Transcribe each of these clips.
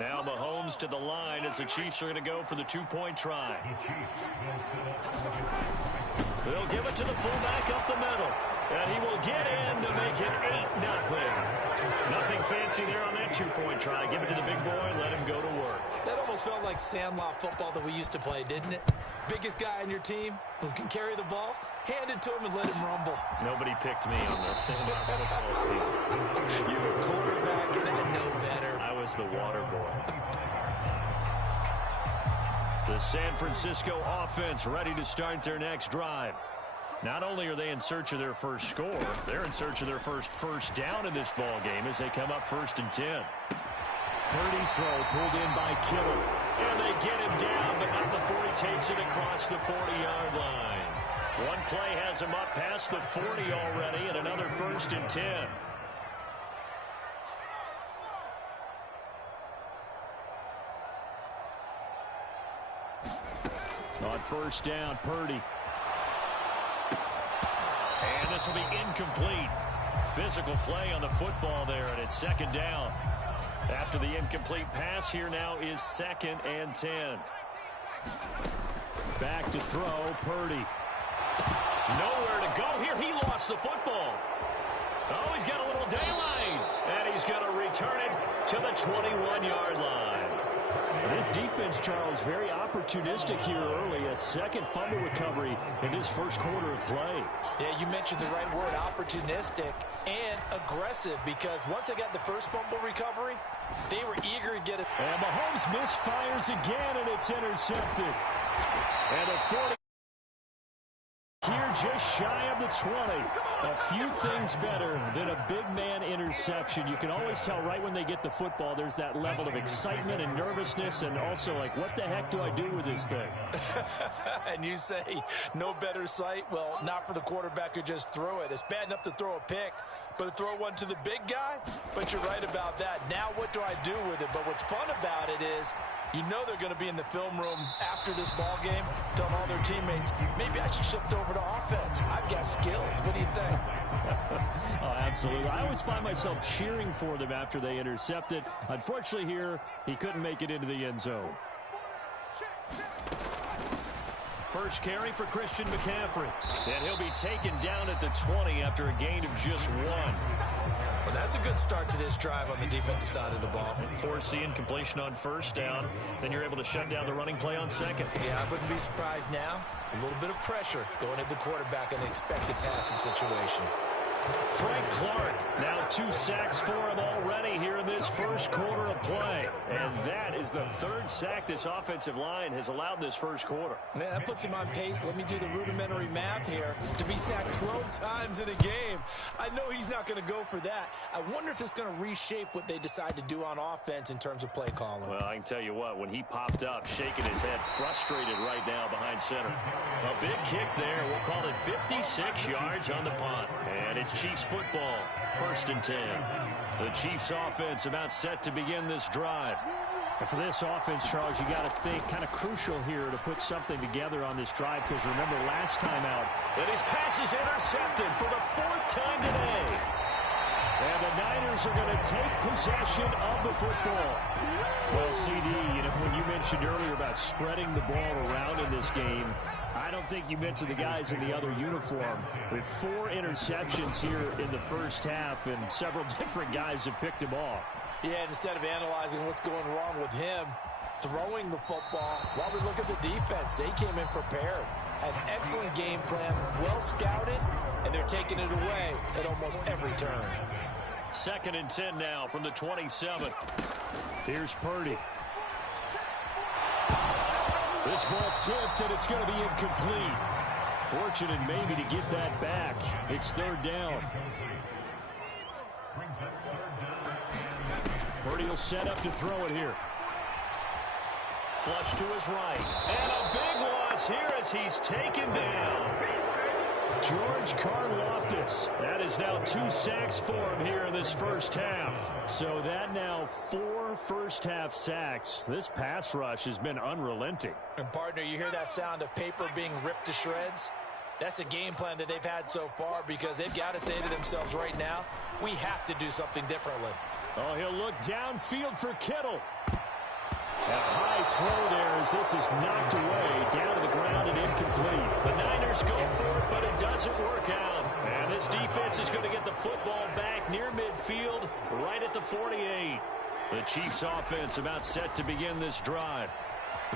Now Mahomes to the line as the Chiefs are going to go for the two-point try. They'll give it to the fullback up the middle. And he will get in to make it 8-0. Nothing fancy there on that two-point try. Give it to the big boy and let him go to work. That almost felt like Sandlot football that we used to play, didn't it? Biggest guy on your team who can carry the ball, hand it to him and let him rumble. Nobody picked me on the Sandlot football team. You were quarterback and I know better. I was the water boy. The San Francisco offense ready to start their next drive. Not only are they in search of their first score, they're in search of their first down in this ball game as they come up 1st and 10. Purdy's throw pulled in by Kittle. And they get him down, but not before he takes it across the 40-yard line. One play has him up past the 40 already, and another 1st and 10. On 1st down, Purdy. And this will be incomplete. Physical play on the football there, and it's 2nd down. After the incomplete pass, here now is 2nd and 10. Back to throw, Purdy. Nowhere to go here. He lost the football. Oh, he's got a little daylight. And he's going to return it to the 21-yard line. This defense, Charles, very opportunistic here early. A second fumble recovery in his first quarter of play. Yeah, you mentioned the right word, opportunistic and aggressive, because once they got the first fumble recovery, they were eager to get it. And Mahomes misfires again, and it's intercepted. And a 40 here just shy of the 20. A few things better than a big man interception. You can always tell right when they get the football, there's that level of excitement and nervousness, and also like, what the heck do I do with this thing? And you say, no better sight? Well, not for the quarterback who just threw it. It's bad enough to throw a pick, but to throw one to the big guy? But you're right about that. Now what do I do with it? But what's fun about it is, you know they're going to be in the film room after this ball game, telling all their teammates, maybe I should shift over to offense. I've got skills. What do you think? Oh, absolutely. I always find myself cheering for them after they intercept it. Unfortunately here, he couldn't make it into the end zone. First carry for Christian McCaffrey. And he'll be taken down at the 20 after a gain of just 1. Well, that's a good start to this drive on the defensive side of the ball. Force the incompletion on 1st down. Then you're able to shut down the running play on 2nd. Yeah, I wouldn't be surprised now. A little bit of pressure going at the quarterback in an expected passing situation. Frank Clark, now 2 sacks for him already here in this first quarter of play. And that is the 3rd sack this offensive line has allowed this first quarter. Man, that puts him on pace. Let me do the rudimentary math here. To be sacked 12 times in a game. I know he's not going to go for that. I wonder if it's going to reshape what they decide to do on offense in terms of play calling. Well, I can tell you what, when he popped up, shaking his head, frustrated right now behind center. A big kick there. We'll call it 56 yards on the punt. And it's Chiefs football, 1st and 10. The Chiefs offense about set to begin this drive. And for this offense, Charles, you got to think kind of crucial here to put something together on this drive, because remember last time out. And his pass is intercepted for the 4th time today. And the Niners are going to take possession of the football. Well, CD, you know, when you mentioned earlier about spreading the ball around in this game, I don't think you mentioned the guys in the other uniform. With 4 interceptions here in the first half, and several different guys have picked him off. Yeah, instead of analyzing what's going wrong with him, throwing the football, while we look at the defense, they came in prepared. Had an excellent game plan, well scouted, and they're taking it away at almost every turn. 2nd and 10 now from the 27. Here's Purdy. This ball tipped, and it's going to be incomplete. Fortunate maybe to get that back. It's 3rd down. Purdy will set up to throw it here. Flush to his right. And a big loss here as he's taken down. George Karlaftis. That is now 2 sacks for him here in this first half. So that now 4 first-half sacks. This pass rush has been unrelenting. And, partner, you hear that sound of paper being ripped to shreds? That's a game plan that they've had so far, because they've got to say to themselves right now, we have to do something differently. Oh, he'll look downfield for Kittle. A high throw there as this is knocked away, down to the ground and incomplete. The Niners go for it, but it doesn't work out. And this defense is going to get the football back near midfield, right at the 48. The Chiefs offense about set to begin this drive.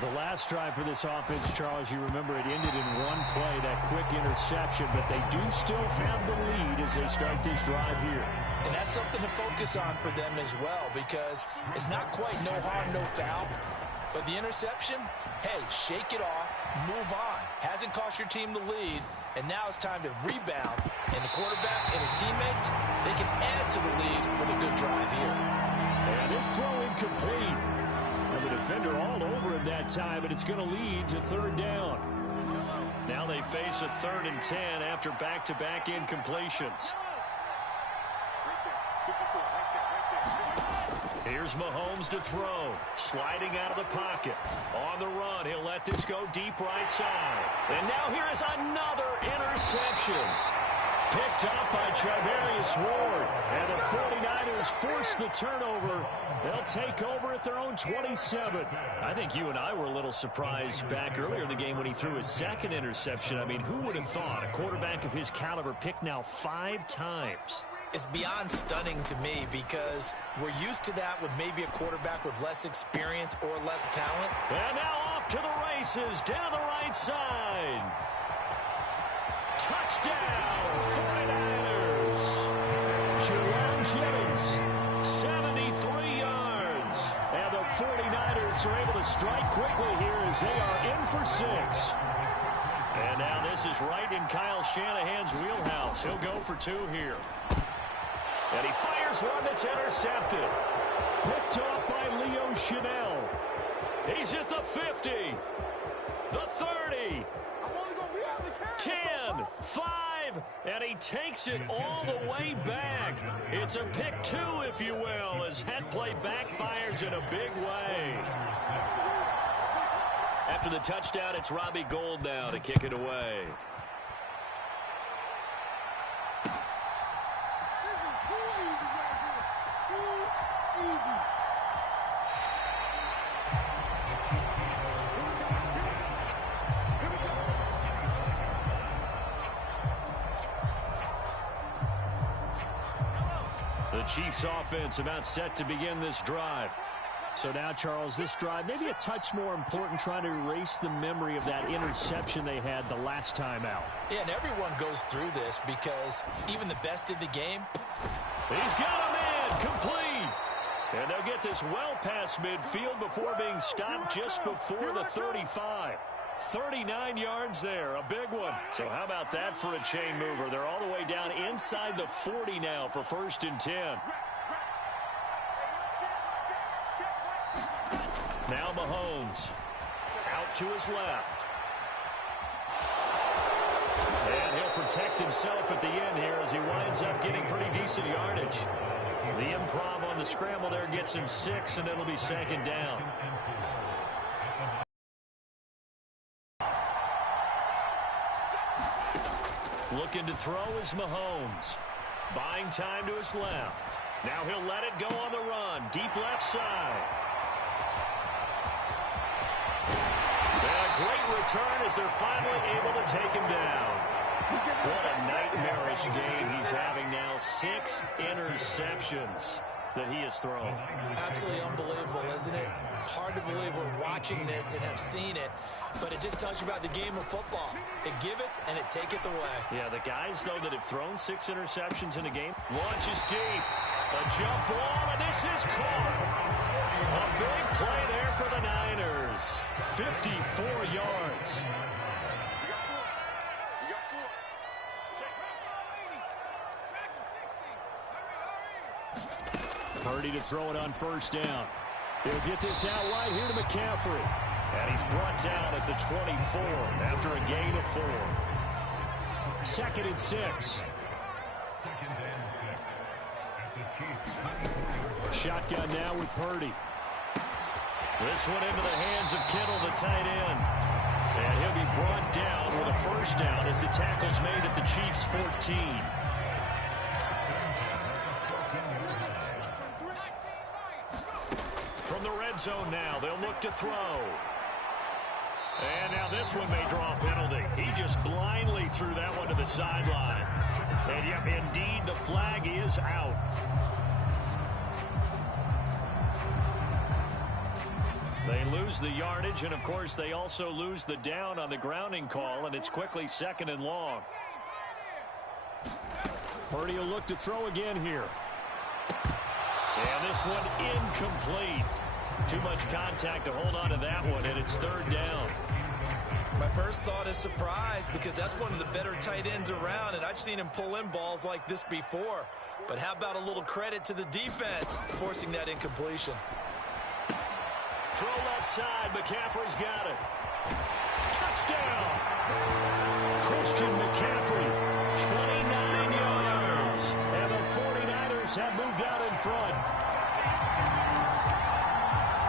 The last drive for this offense, Charles, you remember it ended in one play, that quick interception, but they do still have the lead as they start this drive here. And that's something to focus on for them as well, because it's not quite no harm, no foul. But the interception, hey, shake it off, move on. Hasn't cost your team the lead, and now it's time to rebound. And the quarterback and his teammates, they can add to the lead with a good drive here. And this throw incomplete. And the defender all over him that time, but it's going to lead to third down. Now they face a 3rd and 10 after back-to-back incompletions. Here's Mahomes to throw. Sliding out of the pocket. On the run, he'll let this go deep right side. And now here is another interception. Picked up by Charvarius Ward. And the 49ers force the turnover. They'll take over at their own 27. I think you and I were a little surprised back earlier in the game when he threw his 2nd interception. I mean, who would have thought a quarterback of his caliber picked now 5 times? It's beyond stunning to me because we're used to that with maybe a quarterback with less experience or less talent. And now off to the races down the right side. Touchdown, 49ers. Jerome Jennings, 73 yards. And the 49ers are able to strike quickly here as they are in for 6. And now this is right in Kyle Shanahan's wheelhouse. He'll go for 2 here. And he fires one that's intercepted. Picked off by Leo Chanel. He's at the 50. The 30. 10, 5, and he takes it all the way back. It's a pick 2, if you will, as that play backfires in a big way. After the touchdown, it's Robbie Gould now to kick it away. The Chiefs offense about set to begin this drive. So now, Charles, this drive maybe a touch more important, trying to erase the memory of that interception they had the last time out. Yeah, and everyone goes through this because even the best in the game. He's got him in, complete. And they'll get this well past midfield before being stopped just before the 35. 39 yards there, a big one. So how about that for a chain mover? They're all the way down inside the 40 now for 1st and 10. Now Mahomes out to his left. And he'll protect himself at the end here as he winds up getting pretty decent yardage. The improv on the scramble there gets him 6, and it'll be 2nd down. Looking to throw is Mahomes. Buying time to his left. Now he'll let it go on the run. Deep left side. And a great return as they're finally able to take him down. What a nightmarish game he's having now. 6 interceptions that he has thrown. Absolutely unbelievable, isn't it? Hard to believe we're watching this and have seen it, but it just tells you about the game of football. It giveth and it taketh away. Yeah, the guys, though, that have thrown 6 interceptions in a game, launches deep. A jump ball, and this is caught. A big play there for the Niners. 54 yards. Purdy to throw it on 1st down. He'll get this out wide here to McCaffrey. And he's brought down at the 24 after a gain of 4. 2nd and 6. Shotgun now with Purdy. This one into the hands of Kittle, the tight end. And he'll be brought down with a 1st down as the tackle's made at the Chiefs' 14. From the red red zone now. They'll look to throw. And now this one may draw a penalty. He just blindly threw that one to the sideline. And yep, indeed, the flag is out. They lose the yardage, and of course they also lose the down on the grounding call, and it's quickly 2nd and long. Purdy will look to throw again here. And this one incomplete. Too much contact to hold on to that one, and it's 3rd down. My first thought is surprise, because that's one of the better tight ends around, and I've seen him pull in balls like this before. But how about a little credit to the defense forcing that incompletion? Throw left side. McCaffrey's got it. Touchdown. Christian McCaffrey, 29 yards. And the 49ers have moved out in front.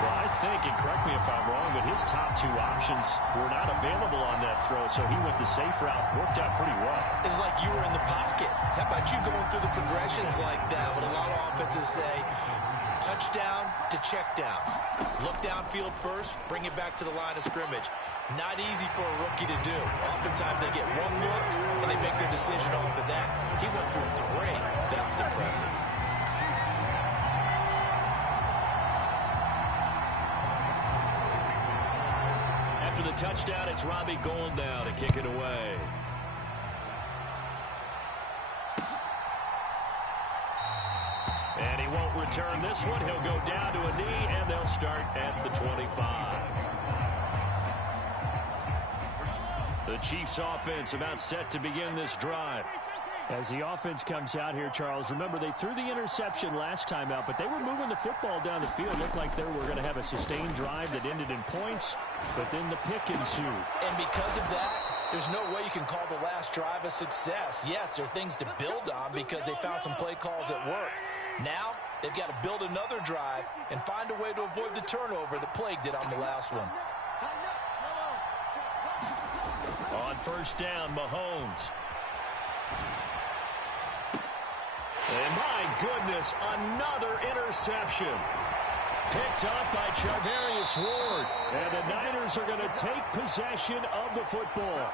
Well, I think, and correct me if I'm wrong, but his top 2 options were not available on that throw, so he went the safe route. Worked out pretty well. It was like you were in the pocket. How about you going through the progressions like that? What a lot of offenses say, touchdown to check down. Look downfield first, bring it back to the line of scrimmage. Not easy for a rookie to do. Oftentimes they get one look and they make their decision off of that. He went through 3. That was impressive. After the touchdown, it's Robbie Gould now to kick it away. And he won't return this one. He'll go down to a knee, and they'll start at the 25. The Chiefs offense about set to begin this drive. As the offense comes out here, Charles, remember they threw the interception last time out, but they were moving the football down the field. Looked like they were going to have a sustained drive that ended in points, but then the pick ensued. And because of that, there's no way you can call the last drive a success. Yes, there are things to build on because they found some play calls that work. Now, they've got to build another drive and find a way to avoid the turnover that plagued it on the last one. On 1st down, Mahomes. And my goodness, another interception. Picked up by Charvarius Ward. And the Niners are going to take possession of the football.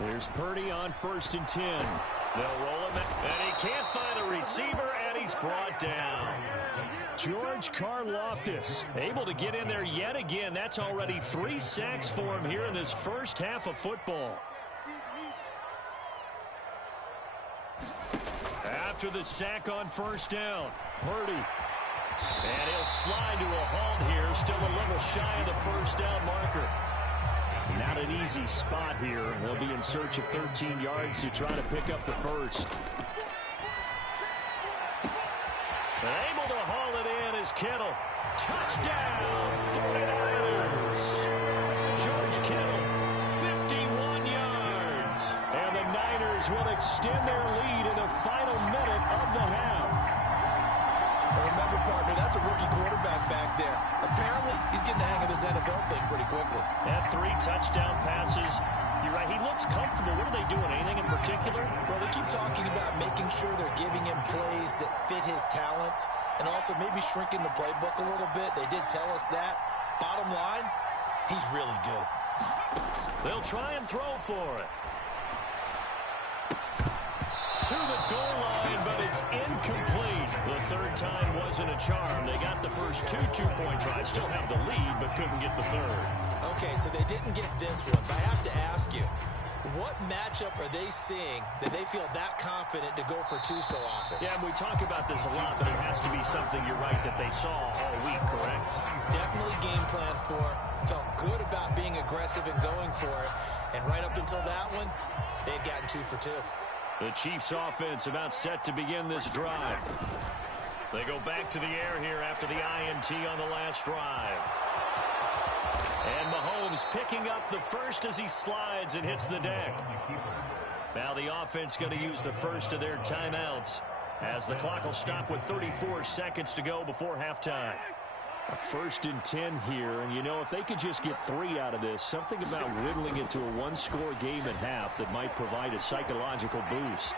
There's Purdy on 1st and 10. They'll roll him, and he can't find a receiver, and he's brought down. George Karlaftis able to get in there yet again. That's already 3 sacks for him here in this first half of football. After the sack on 1st down, Purdy. And he'll slide to a halt here, still a little shy of the 1st down marker. Not an easy spot here. They'll be in search of 13 yards to try to pick up the first. And able to haul it in is Kittle. Touchdown, 49ers. George Kittle, 51 yards. And the Niners will extend their lead in the final minute of the half. Remember, partner, that's a rookie quarterback back there. Apparently, he's getting the hang of this NFL thing pretty quickly. Had 3 touchdown passes. You're right, he looks comfortable. What are they doing? Anything in particular? Well, they keep talking about making sure they're giving him plays that fit his talents and also maybe shrinking the playbook a little bit. They did tell us that. Bottom line, he's really good. They'll try and throw for it. To the goal line, but it's incomplete. The 3rd time wasn't a charm. They got the first 2 two-point tries. Still have the lead, but couldn't get the 3rd. Okay, so they didn't get this one, but I have to ask you, what matchup are they seeing that they feel that confident to go for 2 so often? Yeah, and we talk about this a lot, but it has to be something, you're right, that they saw all week, correct? Definitely game plan for, felt good about being aggressive and going for it, and right up until that one, they'd gotten 2 for 2. The Chiefs offense about set to begin this drive. They go back to the air here after the INT on the last drive. And Mahomes picking up the first as he slides and hits the deck. Now the offense going to use the first of their timeouts as the clock will stop with 34 seconds to go before halftime. A 1st and 10 here, and you know, if they could just get 3 out of this, something about whittling it to a one-score game at half that might provide a psychological boost.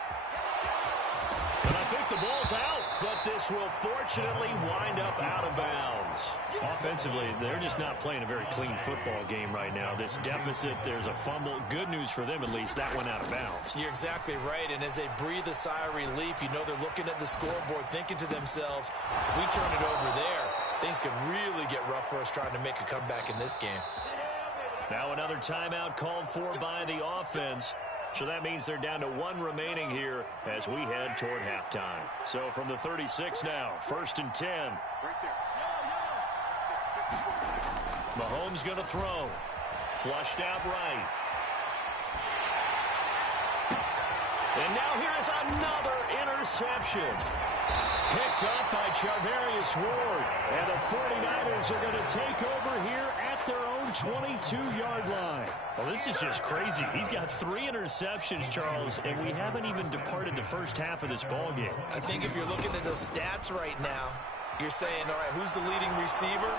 And I think the ball's out, but this will fortunately wind up out of bounds. Offensively, they're just not playing a very clean football game right now. This deficit, there's a fumble. Good news for them, at least. That went out of bounds. You're exactly right, and as they breathe a sigh of relief, you know they're looking at the scoreboard, thinking to themselves, if we turn it over there, things could really get rough for us trying to make a comeback in this game. Now another timeout called for by the offense. So that means they're down to 1 remaining here as we head toward halftime. So from the 36 now, 1st and 10. Mahomes going to throw. Flushed out right. And now here is another interception. Picked up by Charvarius Ward. And the 49ers are going to take over here at their own 22-yard line. Well, this is just crazy. He's got 3 interceptions, Charles, and we haven't even departed the first half of this ball game. I think if you're looking at the stats right now, you're saying, all right, who's the leading receiver?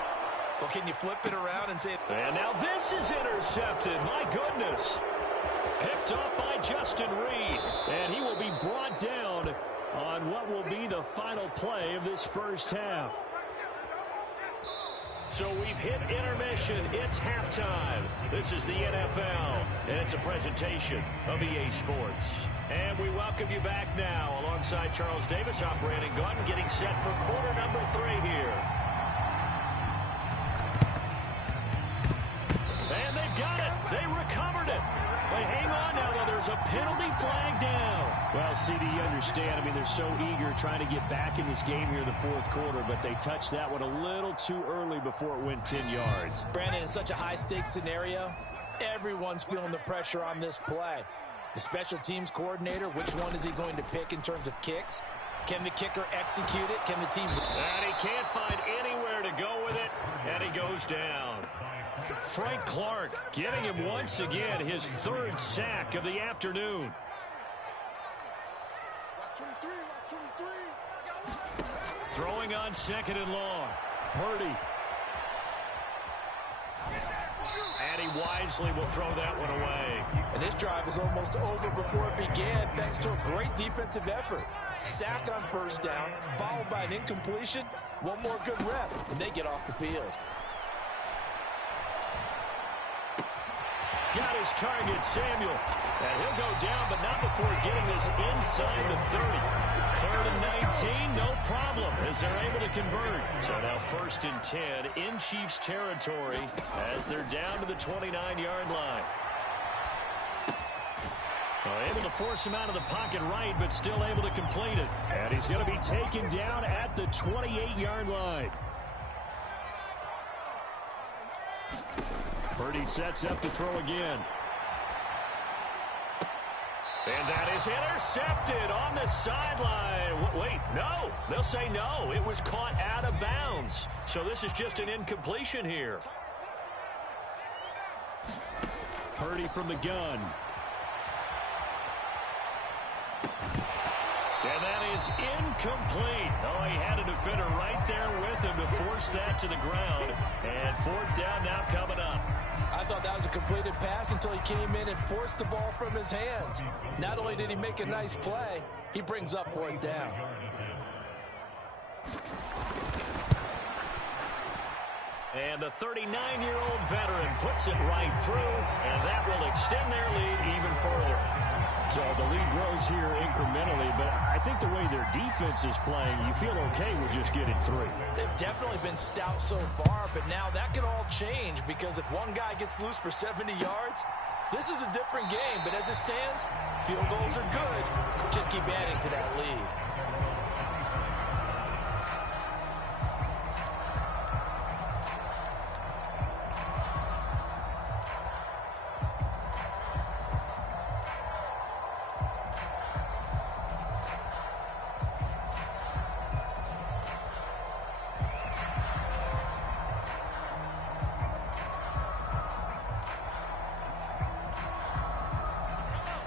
Well, can you flip it around and say... And now this is intercepted. My goodness. Picked up by Justin Reed. And he will be brought down on what will be the final play of this first half. So we've hit intermission. It's halftime. This is the NFL, and it's a presentation of EA Sports. And we welcome you back now alongside Charles Davis. I'm Brandon Gaudin getting set for quarter number 3 here. And they've got it. They recovered it. But hang on now, though. There's a penalty flag down. Well, CD, you understand. I mean, they're so eager trying to get back in this game here in the 4th quarter, but they touched that one a little too early before it went 10 yards. Brandon, in such a high-stakes scenario, everyone's feeling the pressure on this play. The special teams coordinator, which one is he going to pick in terms of kicks? Can the kicker execute it? Can the team... And he can't find anywhere to go with it, and he goes down. Frank Clark getting him once again his 3rd sack of the afternoon. Throwing on 2nd and long. Purdy. And he wisely will throw that one away. And this drive is almost over before it began thanks to a great defensive effort. Sack on 1st down, followed by an incompletion. One more good rep, and they get off the field. Got his target, Samuel. And he'll go down, but not before getting this inside the 30. 3rd and 19, no problem, as they're able to convert. So now 1st and 10 in Chiefs territory as they're down to the 29-yard line. Well, able to force him out of the pocket right, but still able to complete it. And he's going to be taken down at the 28-yard line. Purdy sets up to throw again. And that is intercepted on the sideline. Wait, no. They'll say no. It was caught out of bounds. So this is just an incompletion here. Purdy from the gun. And that is incomplete. Oh, he had a defender right there with him to force that to the ground. And 4th down now coming up. I thought that was a completed pass until he came in and forced the ball from his hands. Not only did he make a nice play, he brings up 4th down. And the 39-year-old veteran puts it right through, and that will extend their lead even further. So the lead grows here incrementally, but I think the way their defense is playing, you feel okay with just getting 3. They've definitely been stout so far, but now that could all change because if one guy gets loose for 70 yards, this is a different game. But as it stands, field goals are good. Just keep adding to that lead.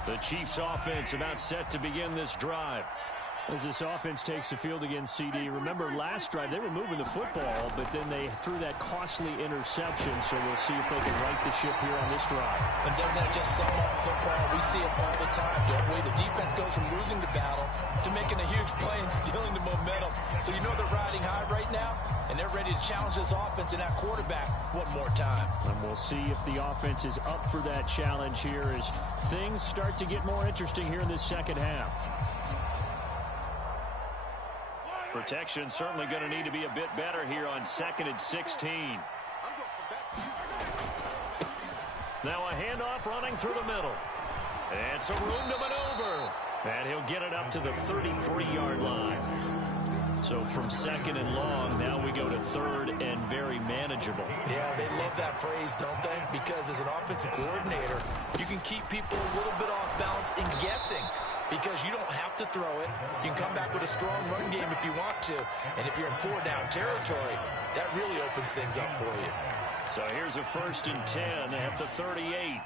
The Chiefs offense about set to begin this drive. As this offense takes the field against CD, remember last drive they were moving the football, but then they threw that costly interception, so we'll see if they can right the ship here on this drive. And doesn't that just sum up football? We see it all the time, don't we? The defense goes from losing the battle to making a huge play and stealing the momentum. So you know they're riding high right now, and they're ready to challenge this offense and that quarterback one more time. And we'll see if the offense is up for that challenge here as things start to get more interesting here in this second half. Protection certainly going to need to be a bit better here on 2nd and 16. Now a handoff running through the middle. And some room to maneuver. And he'll get it up to the 33-yard line. So from 2nd and long, now we go to 3rd and very manageable. Yeah, they love that phrase, don't they? Because as an offensive coordinator, you can keep people a little bit off balance and guessing. Because you don't have to throw it. You can come back with a strong run game if you want to. And if you're in 4-down territory, that really opens things up for you. So here's a 1st and 10 at the 38.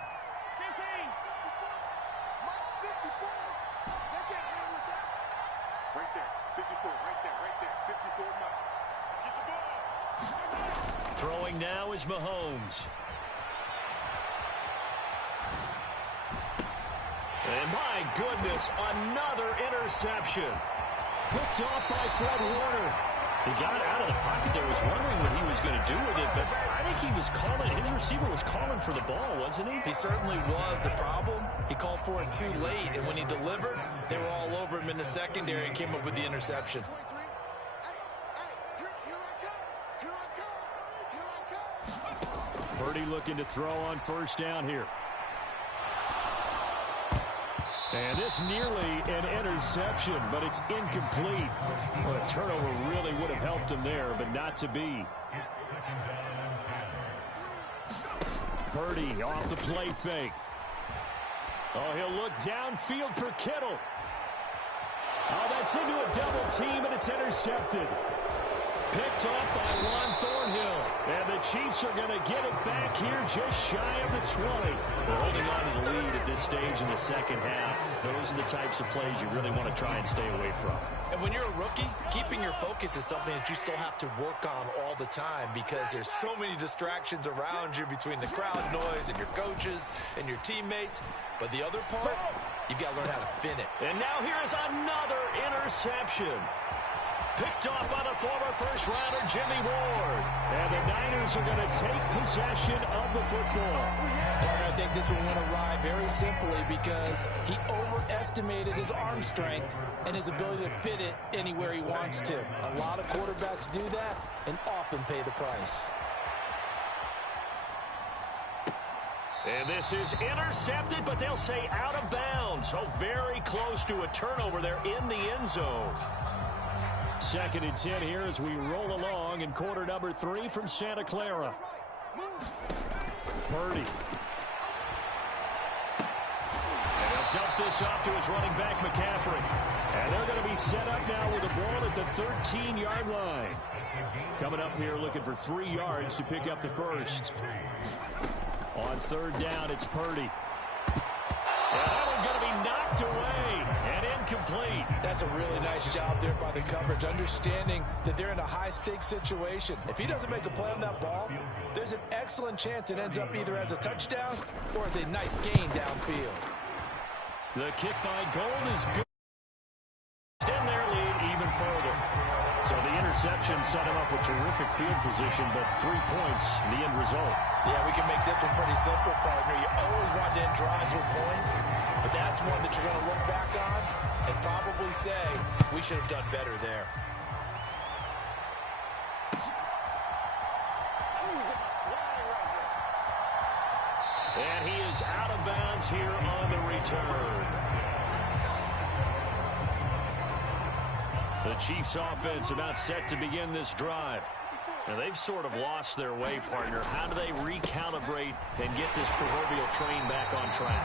Throwing now is Mahomes. And my goodness, another interception. Picked off by Fred Warner. He got out of the pocket there, was wondering what he was going to do with it, but I think he was calling, his receiver was calling for the ball, wasn't he? He certainly was. The problem, he called for it too late, and when he delivered, they were all over him in the secondary and came up with the interception. Purdy looking to throw on 1st down here. And this nearly an interception, but it's incomplete. Well, a turnover really would have helped him there, but not to be. Purdy off the play fake. Oh, he'll look downfield for Kittle. Oh, that's into a double team, and it's intercepted. Picked off by Juan Thornhill. And the Chiefs are going to get it back here just shy of the 20. They're holding on to the lead at this stage in the second half. Those are the types of plays you really want to try and stay away from. And when you're a rookie, keeping your focus is something that you still have to work on all the time because there's so many distractions around you between the crowd noise and your coaches and your teammates. But the other part, you've got to learn how to fin it. And now here is another interception. Picked off by the former first-rounder Jimmy Ward. And the Niners are going to take possession of the football. And I think this will win a ride very simply because he overestimated his arm strength and his ability to fit it anywhere he wants to. A lot of quarterbacks do that and often pay the price. And this is intercepted, but they'll say out of bounds. So very close to a turnover there in the end zone. 2nd and 10 here as we roll along in quarter number 3 from Santa Clara. Purdy. And he'll dump this off to his running back, McCaffrey. And they're going to be set up now with the ball at the 13-yard line. Coming up here looking for 3 yards to pick up the first. On 3rd down, it's Purdy. And that one's going to be knocked away and incomplete. That's a really nice job there by the coverage, understanding that they're in a high-stakes situation. If he doesn't make a play on that ball, there's an excellent chance it ends up either as a touchdown or as a nice gain downfield. The kick by Gold is good. Extend their lead even further. So the interception set him up with terrific field position, but 3 points, the end result. Yeah, we can make this one pretty simple, partner. You always want to end drives with points, but that's one that you're going to look back on and probably say, we should have done better there. And he is out of bounds here on the return. The Chiefs offense about set to begin this drive. Now they've sort of lost their way, partner. How do they recalibrate and get this proverbial train back on track?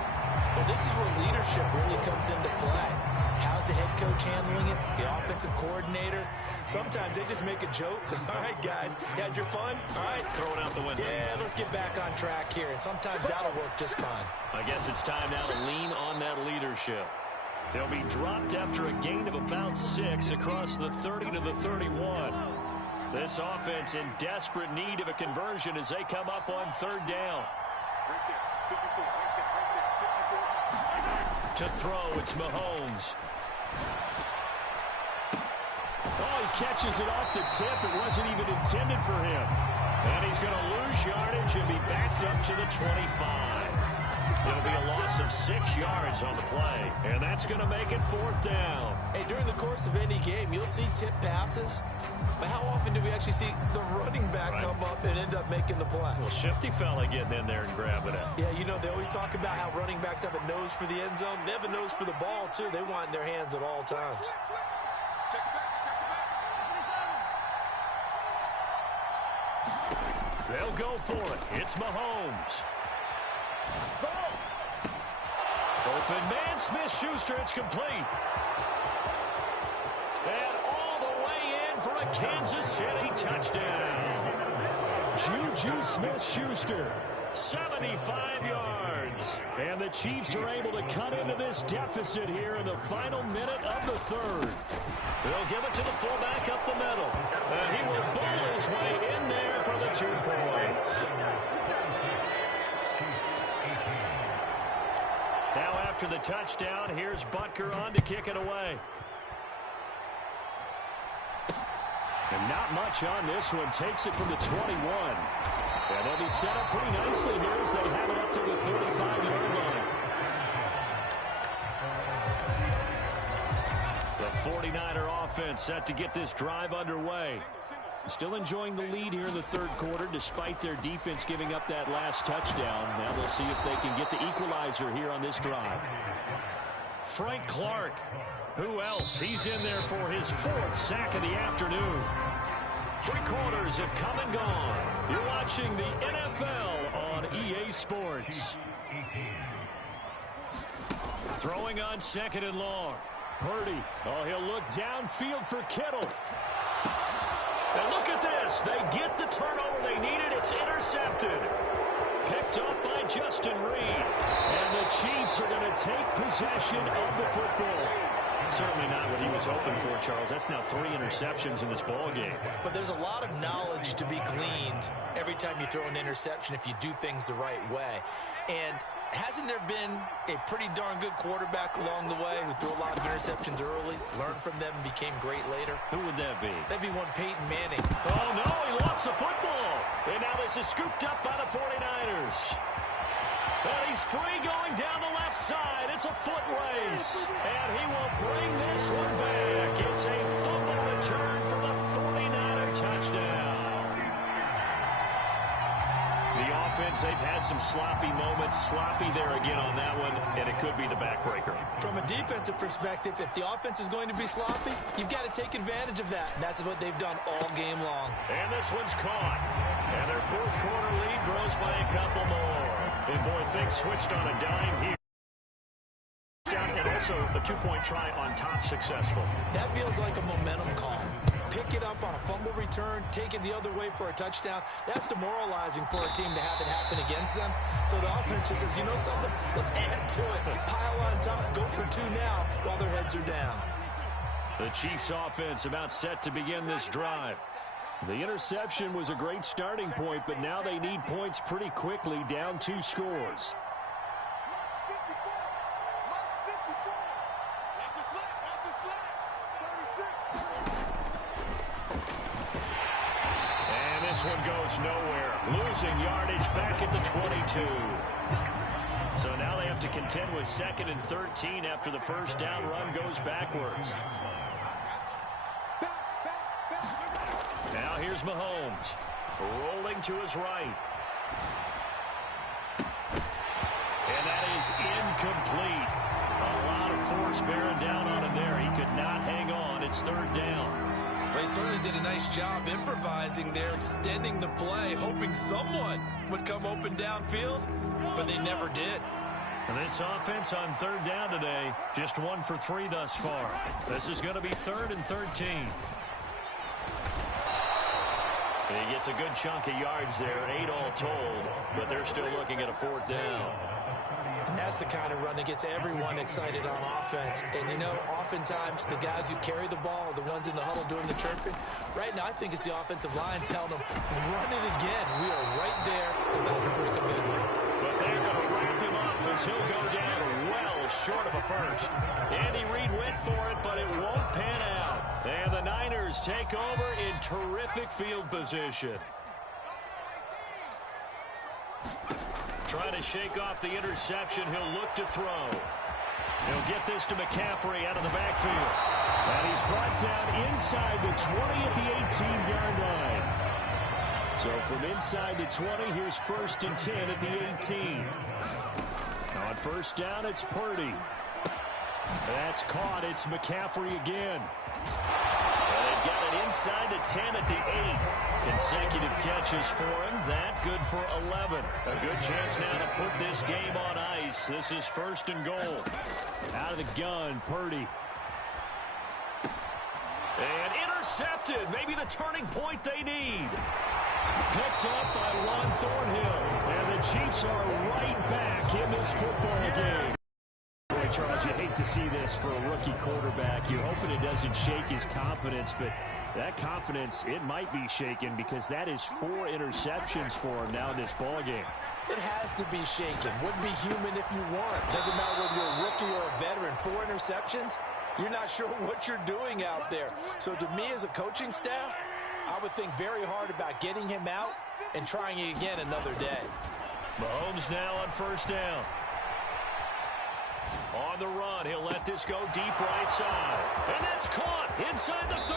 Well, this is where leadership really comes into play. How's the head coach handling it? The offensive coordinator? Sometimes they just make a joke. All right, guys, you had your fun? All right. Throw it out the window. Yeah, let's get back on track here. And sometimes that'll work just fine. I guess it's time now to lean on that leadership. They'll be dropped after a gain of about 6 across the 30 to the 31. This offense in desperate need of a conversion as they come up on third down. To throw, it's Mahomes. Oh, he catches it off the tip. It wasn't even intended for him. And he's going to lose yardage and be backed up to the 25. It'll be a loss of 6 yards on the play. And that's going to make it fourth down. Hey, during the course of any game, you'll see tip passes. But how often do we actually see the running back come up and end up making the play? Well, shifty fella getting in there and grabbing it. Yeah, you know, they always talk about how running backs have a nose for the end zone. They have a nose for the ball, too. They want it in their hands at all times. They'll go for it. It's Mahomes. Open man, Smith-Schuster. It's complete. And all the way in for a Kansas City touchdown. Juju Smith-Schuster. 75 yards. And the Chiefs are able to cut into this deficit here in the final minute of the third. They'll give it to the fullback up the middle. And he will bowl his way in there for the 2 points. Now after the touchdown, here's Butker on to kick it away. And not much on this one. Takes it from the 21. And they'll be set up pretty nicely here as they have it up to the 35-yard line. The 49er offense set to get this drive underway. Still enjoying the lead here in the third quarter despite their defense giving up that last touchdown. Now they'll see if they can get the equalizer here on this drive. Frank Clark. Who else? He's in there for his 4th sack of the afternoon. 3 quarters have come and gone. You're watching the NFL on EA Sports. Throwing on 2nd and long. Purdy. Oh, he'll look downfield for Kittle. And look at this. They get the turnover they needed. It's intercepted. Picked up by Justin Reed. And the Chiefs are going to take possession of the football. Certainly not what he was hoping for, Charles. That's now 3 interceptions in this ball game. But there's a lot of knowledge to be gleaned every time you throw an interception if you do things the right way. And hasn't there been a pretty darn good quarterback along the way who threw a lot of interceptions early, learned from them, and became great later? Who would that be? That'd be one Peyton Manning. Oh, no, he lost the football. And now this is scooped up by the 49ers. And he's free going down the left side. It's a foot race. And he will bring this one back. It's a fumble return for the 49er touchdown. The offense, they've had some sloppy moments. Sloppy there again on that one, and it could be the backbreaker. From a defensive perspective, if the offense is going to be sloppy, you've got to take advantage of that. And that's what they've done all game long. And this one's caught. And their 4th quarter lead grows by a couple more. And boy, things switched on a dime here. And also a 2-point try on top successful. That feels like a momentum call. Pick it up on a fumble return, take it the other way for a touchdown. That's demoralizing for a team to have it happen against them. So the offense just says, you know something? Let's add to it. Pile on top, go for 2 now while their heads are down. The Chiefs offense about set to begin this drive. The interception was a great starting point, but now they need points pretty quickly, down 2 scores. And this one goes nowhere. Losing yardage back at the 22. So now they have to contend with 2nd and 13 after the first down run goes backwards. Now here's Mahomes, rolling to his right. And that is incomplete. A lot of force bearing down on him there. He could not hang on. It's 3rd down. They certainly did a nice job improvising there, extending the play, hoping someone would come open downfield, but they never did. And this offense on 3rd down today, just 1 for 3 thus far. This is going to be 3rd and 13. And he gets a good chunk of yards there, 8 all told, but they're still looking at a 4th down. And that's That's the kind of run that gets everyone excited on offense. And, you know, oftentimes the guys who carry the ball are the ones in the huddle doing the chirping. Right now, I think it's the offensive line telling them, run it again. We are right there about to break a big one. But they're going to wrap him up as he'll go down well short of a first. Andy Reid went for it, but it won't pan out. And the Niners take over in terrific field position. Trying to shake off the interception. He'll look to throw. He'll get this to McCaffrey out of the backfield. And he's brought down inside the 20 at the 18-yard line. So from inside the 20, here's 1st and 10 at the 18. On first down, it's Purdy. That's caught. It's McCaffrey again. And they've got it inside the 10 at the 8. Consecutive catches for him. That good for 11. A good chance now to put this game on ice. This is 1st and goal. Out of the gun, Purdy. And intercepted. Maybe the turning point they need. Picked up by Juan Thornhill. And the Chiefs are right back in this football game. Boy, Charles, you hate to see this for a rookie quarterback. You're hoping it doesn't shake his confidence, but that confidence, it might be shaken because that is 4 interceptions for him now in this ball game. It has to be shaken. Wouldn't be human if you want. Doesn't matter whether you're a rookie or a veteran. 4 interceptions, you're not sure what you're doing out there. So to me as a coaching staff, I would think very hard about getting him out and trying it again another day. Mahomes now on first down. On the run, he'll let this go deep right side. And that's caught inside the 30.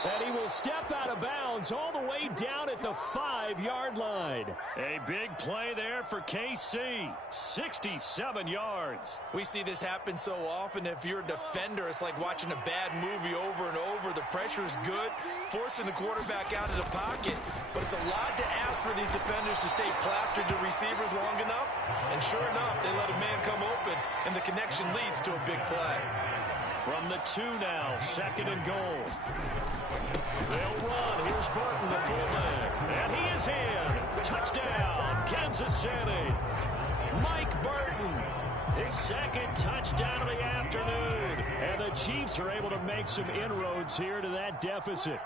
And he will step out of bounds all the way down at the 5-yard line. A big play there for KC. 67 yards. We see this happen so often. If you're a defender, it's like watching a bad movie over and over. The pressure is good, forcing the quarterback out of the pocket. But it's a lot to ask for these defenders to stay plastered to receivers long enough. And sure enough, they let a man come open, and the connection leads to a big play. From the 2 now, 2nd and goal. They'll run. Here's Burton, the fullback. And he is in. Touchdown, Kansas City. Mike Burton, his 2nd touchdown of the afternoon. And the Chiefs are able to make some inroads here to that deficit.